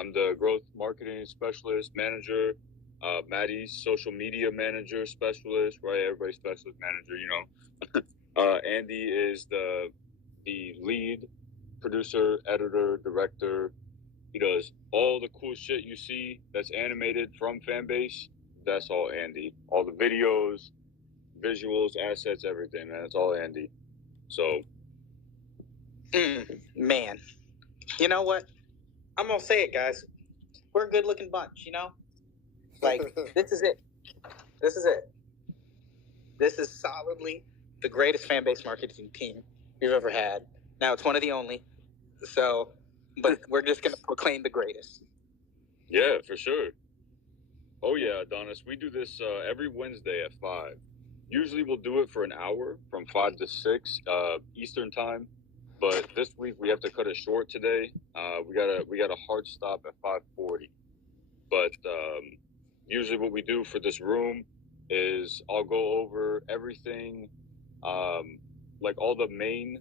I'm the growth marketing specialist manager. Maddie's social media manager specialist, right? Everybody's specialist manager, you know. Andy is the lead producer, editor, director. He does all the cool shit you see that's animated from Fanbase. That's all Andy. All the videos, visuals, assets, everything, man. It's all Andy. So, man, you know what? I'm gonna say it, guys. We're a good-looking bunch, you know. Like this is it. This is it. This is solidly the greatest Fanbase marketing team we've ever had. Now it's one of the only. So, but we're just gonna proclaim the greatest. Yeah, for sure. Oh yeah, Adonis. We do this every Wednesday at 5. Usually we'll do it for an hour from 5 to 6 Eastern time. But this week we have to cut it short today. We got a hard stop at 5:40. But usually what we do for this room is I'll go over everything, like all the main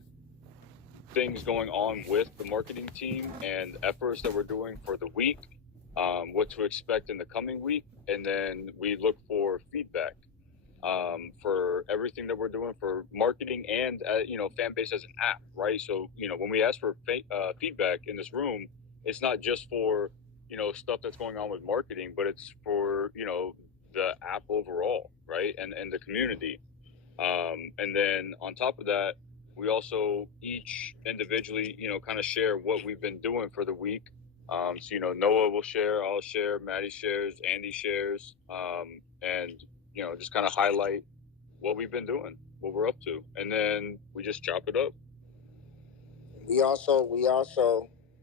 things going on with the marketing team and efforts that we're doing for the week, what to expect in the coming week, and then we look for feedback for everything that we're doing for marketing and Fanbase as an app, right? So when we ask for feedback in this room, it's not just for stuff that's going on with marketing, but it's for the app overall, right? And the community. And then on top of that, we also each individually kind of share what we've been doing for the week. So Noah will share, I'll share, Maddie shares, Andy shares, and just kind of highlight what we've been doing, what we're up to, and then we just chop it up. We also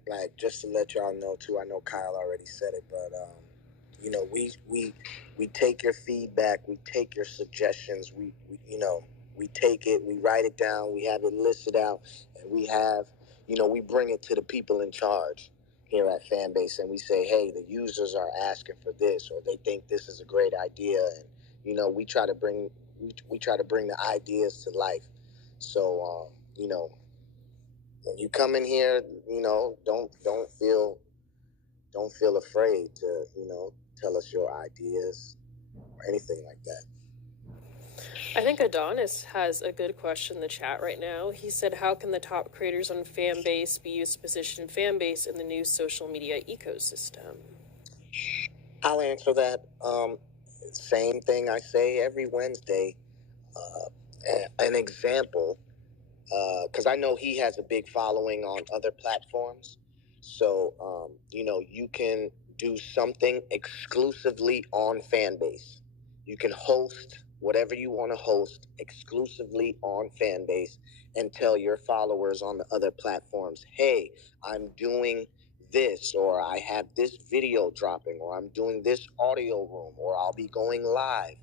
like, just to let y'all know too, I know Kyle already said it, but we take your feedback, we take your suggestions, we take it, we write it down, we have it listed out, and we have we bring it to the people in charge here at Fanbase, and we say, hey, the users are asking for this, or they think this is a great idea, and we try to bring the ideas to life. So when you come in here, don't feel afraid to tell us your ideas or anything like that. I think Adonis has a good question in the chat right now. He said, how can the top creators on Fanbase be used to position Fanbase in the new social media ecosystem? I'll answer that. Same thing I say every Wednesday. An example, because I know he has a big following on other platforms. So, you can do something exclusively on Fanbase. You can host whatever you want to host exclusively on Fanbase and tell your followers on the other platforms, hey, I'm doing this, or I have this video dropping, or I'm doing this audio room, or I'll be going live,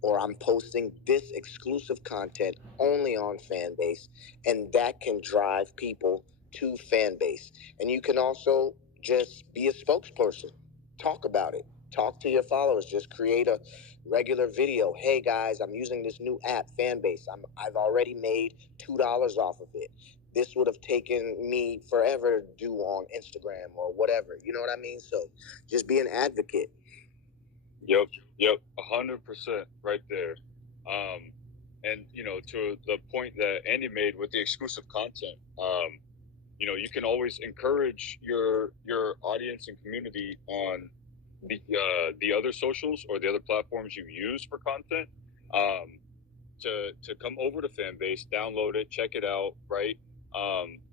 or I'm posting this exclusive content only on Fanbase, and that can drive people to Fanbase. And you can also just be a spokesperson. Talk about it. Talk to your followers. Just create a regular video. Hey guys, I'm using this new app, Fanbase. I've already made $2 off of it. This would have taken me forever to do on Instagram or whatever. You know what I mean? So just be an advocate. Yep, 100% right there. And to the point that Andy made with the exclusive content, you can always encourage your audience and community on the other socials or the other platforms you use for content, to come over to Fanbase, download it, check it out, right?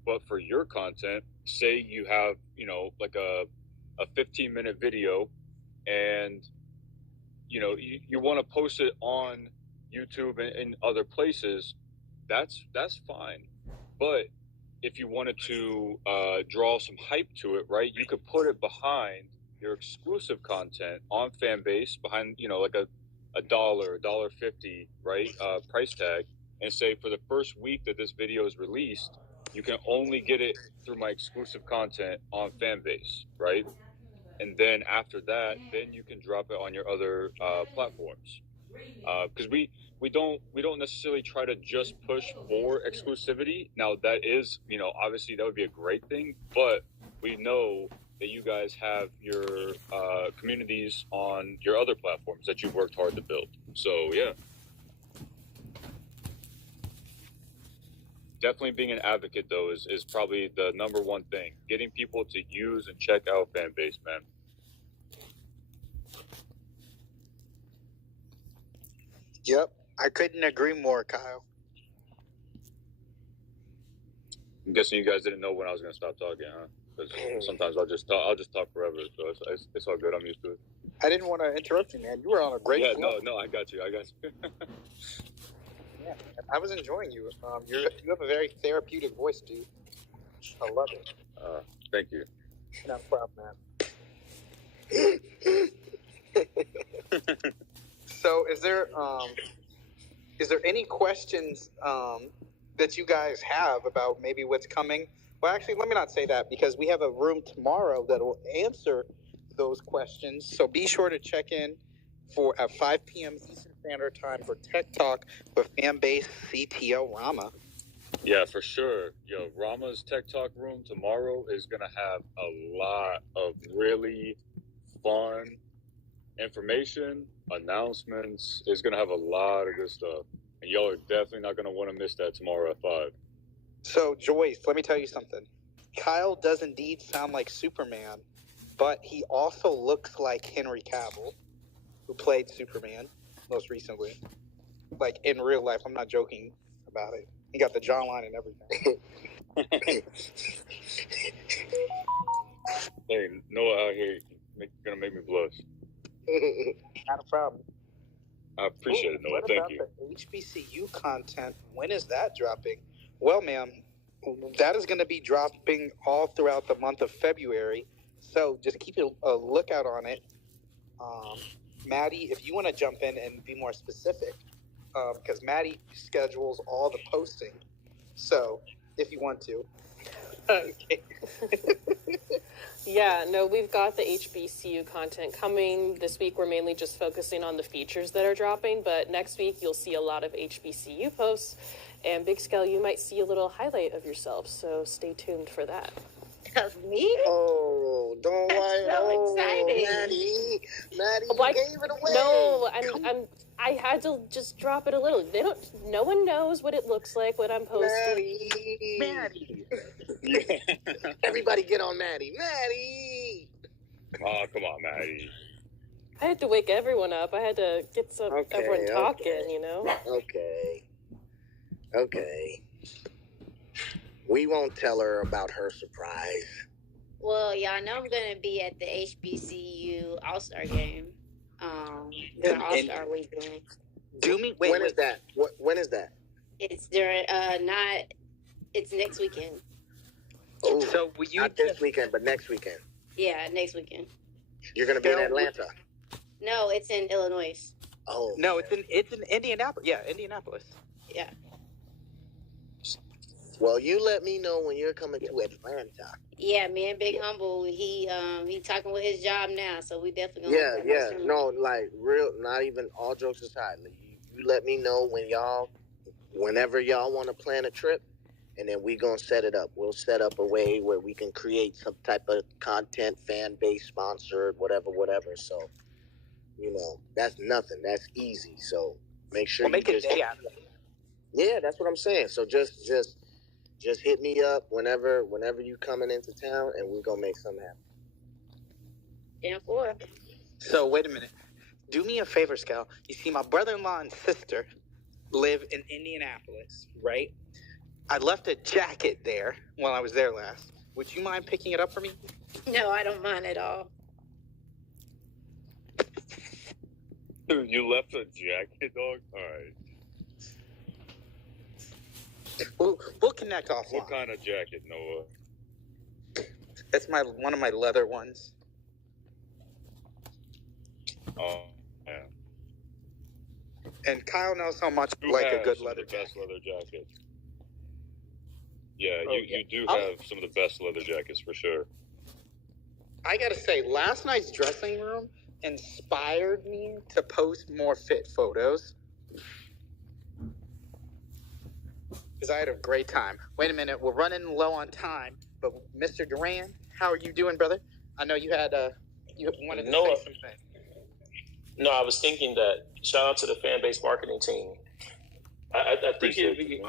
But for your content, say you have like a 15-minute video, and you want to post it on YouTube and other places, that's fine. But if you wanted to draw some hype to it, right, you could put it behind your exclusive content on Fanbase, behind like a $1.50, right, price tag, and say, for the first week that this video is released, you can only get it through my exclusive content on Fanbase, right? And then after that, then you can drop it on your other platforms. Because we don't necessarily try to just push for exclusivity. Now that is, obviously that would be a great thing, but we know that you guys have your communities on your other platforms that you've worked hard to build. So yeah, definitely being an advocate though is probably the number one thing. Getting people to use and check out Fanbase, man. Yep, I couldn't agree more, Kyle. I'm guessing you guys didn't know when I was gonna stop talking, huh? Because sometimes I'll just talk forever. So it's all good. I'm used to it. I didn't want to interrupt you, man. You were on a great flow. No, I got you. Yeah, I was enjoying you. You have a very therapeutic voice, dude. I love it. Thank you. No problem, man. So, is there any questions that you guys have about maybe what's coming? Well, actually, let me not say that because we have a room tomorrow that will answer those questions. So be sure to check in at 5 p.m. Eastern Standard Time for Tech Talk with Fanbase CTO Rama. Yeah, for sure. Yo, Rama's Tech Talk room tomorrow is going to have a lot of really fun information, announcements. It's going to have a lot of good stuff. And y'all are definitely not going to want to miss that tomorrow at 5. So, Joyce, let me tell you something. Kyle does indeed sound like Superman, but he also looks like Henry Cavill, who played Superman most recently. Like, in real life, I'm not joking about it. He got the jawline and everything. Hey, Noah out here going to make me blush. Not a problem. I appreciate it, Noah. Thank you. What about the HBCU content? When is that dropping? Well, ma'am, that is going to be dropping all throughout the month of February. So just keep a lookout on it. Maddie, if you want to jump in and be more specific, because Maddie schedules all the posting. So if you want to. Okay. Yeah, no, we've got the HBCU content coming. This week we're mainly just focusing on the features that are dropping, but next week you'll see a lot of HBCU posts, and Big Scale, you might see a little highlight of yourself, so stay tuned for that. Of me? Oh, don't worry. That's so exciting. Maddie, Oh, you gave it away. No, I had to just drop it a little. No one knows what it looks like when I'm posting. Maddie. Everybody get on Maddie. Maddie. Oh, come on, Maddie. I had to wake everyone up. I had to get everyone talking, you know? Okay. We won't tell her about her surprise. Well, y'all know I'm going to be at the HBCU All-Star game. The All-Star weekend. When is that? When is that? It's it's next weekend. Oh, so will you not this weekend, but next weekend. Yeah, next weekend. You're going to be in Atlanta. No, it's in Illinois. Oh. No, it's in Indianapolis. Yeah, Indianapolis. Yeah. Well, you let me know when you're coming to Atlanta. Yeah, me and Big Humble, he talking with his job now, so we definitely gonna No, like real, not even all jokes aside. Like, you let me know whenever y'all want to plan a trip, and then we gonna set it up. We'll set up a way where we can create some type of content, fan base, sponsored, whatever. So, that's nothing. That's easy. So make sure make a day out of it. Yeah, that's what I'm saying. So just hit me up whenever you coming into town, and we're gonna make something happen. 10-4. So wait a minute. Do me a favor, Scal. You see, my brother-in-law and sister live in Indianapolis, right? I left a jacket there while I was there last. Would you mind picking it up for me? No, I don't mind at all. Dude, you left a jacket, dog? All right. We'll connect offline. What kind of jacket, Noah? That's one of my leather ones. Oh, yeah. And Kyle knows how much You like have a good some leather of the best jacket. leather jackets. Yeah, Oh, you do have some of the best leather jackets for sure. I gotta say, last night's dressing room inspired me to post more fit photos. Because I had a great time. Wait a minute, we're running low on time. But Mr. Duran, how are you doing, brother? I know you had you wanted to No, say something. no, I was thinking that shout out to the Fanbase marketing team. I think it would be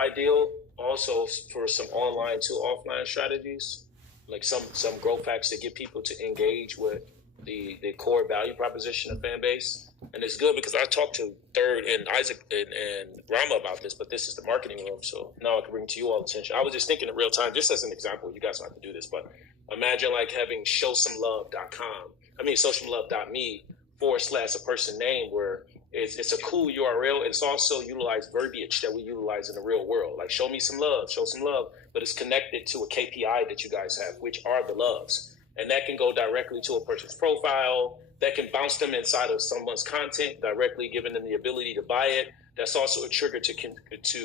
ideal also for some online to offline strategies, like some growth hacks to get people to engage with the core value proposition of Fanbase. And it's good because I talked to Third and Isaac and Rama about this, but this is the marketing room, so now I can bring to you all attention. I was just thinking in real time, just as an example, you guys don't have to do this, but imagine like having showsomelove.com, sociallove.me / a person name where it's a cool URL. It's also utilized verbiage that we utilize in the real world. Like show some love, but it's connected to a KPI that you guys have, which are the loves. And that can go directly to a person's profile. That can bounce them inside of someone's content, directly giving them the ability to buy it. That's also a trigger to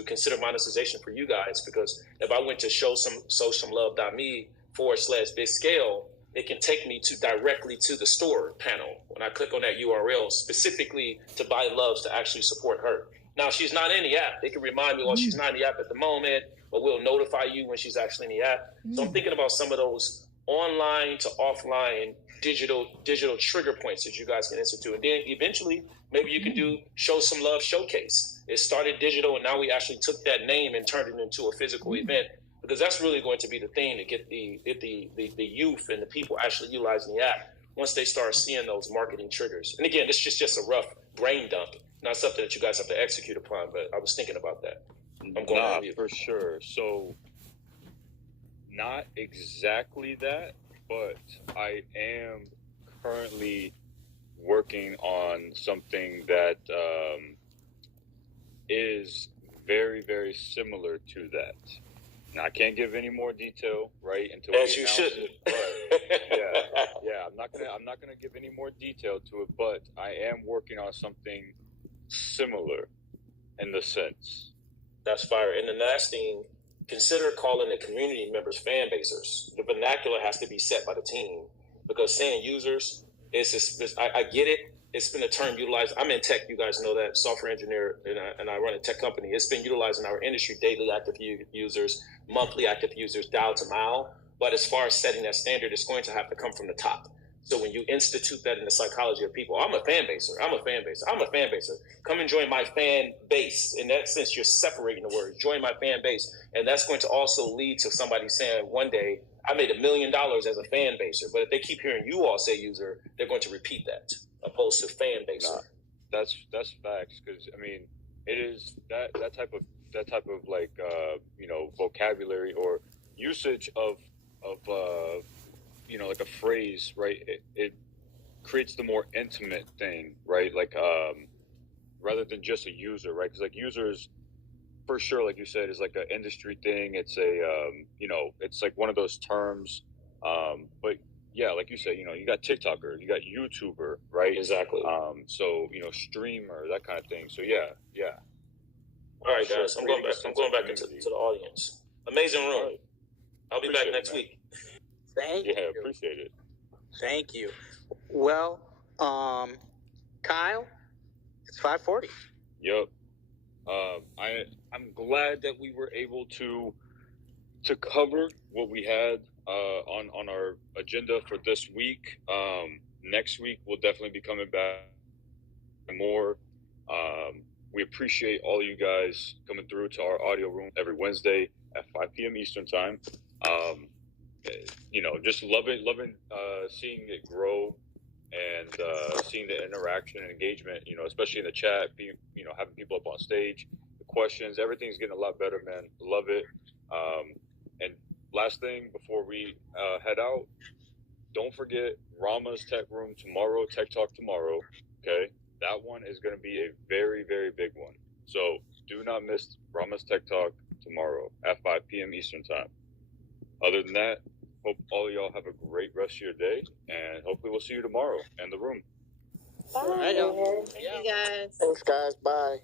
consider monetization for you guys, because if I went to showsomelove.me / big scale, it can take me directly to the store panel when I click on that URL specifically to buy loves to actually support her. Now, she's not in the app. It can remind me, well, she's not in the app at the moment, but we'll notify you when she's actually in the app. So I'm thinking about some of those online to offline digital trigger points that you guys can institute. And then eventually, maybe you can do Show Some Love Showcase. It started digital, and now we actually took that name and turned it into a physical event. Because that's really going to be the thing to get the youth and the people actually utilizing the app once they start seeing those marketing triggers. And again, this is just a rough brain dump, not something that you guys have to execute upon, but I was thinking about that. I'm going on mute. For sure. So, not exactly that, but I am currently working on something that is very, very similar to that. Now, I can't give any more detail, right? Until as you shouldn't. Yeah. I'm not gonna give any more detail to it, but I am working on something similar in the sense. That's fire. And the last thing, consider calling the community members fan basers. The vernacular has to be set by the team, because saying users I get it. It's been a term utilized. I'm in tech, you guys know that, software engineer, and I run a tech company. It's been utilized in our industry, daily active users, monthly active users, dial to mile. But as far as setting that standard, it's going to have to come from the top. So when you institute that in the psychology of people, I'm a fan baser. Come and join my fan base. In that sense, you're separating the words. Join my fan base. And that's going to also lead to somebody saying one day, I made $1 million as a fan baser. But if they keep hearing you all say user, they're going to repeat that, opposed to fan baser. Nah, that's facts, because I mean, it is that type of like vocabulary or usage of like a phrase, right? It creates the more intimate thing, right? Like rather than just a user, right? Because like users, for sure, like you said, is like an industry thing. It's a it's like one of those terms. But yeah, like you said, you got TikToker, you got YouTuber, right? Exactly. So streamer, that kind of thing. So yeah. All right, guys, I'm going back into the audience. Amazing room. Right. I'll be back next week. Thank you. Appreciate it. Thank you. Well, Kyle, it's 5:40. Yep. I'm glad that we were able to cover what we had on our agenda for this week. Next week we'll definitely be coming back more. We appreciate all you guys coming through to our audio room every Wednesday at 5 p.m. Eastern time. Just loving seeing it grow and seeing the interaction and engagement, especially in the chat, having people up on stage, the questions, everything's getting a lot better, man. Love it. And last thing before we head out, don't forget Rama's Tech Room tomorrow, Tech Talk tomorrow, okay? That one is going to be a very, very big one. So do not miss Rama's Tech Talk tomorrow at 5 p.m. Eastern time. Other than that, hope all of y'all have a great rest of your day, and hopefully we'll see you tomorrow in the room. Bye. All right, y'all. Thank you guys. Thanks, guys. Bye.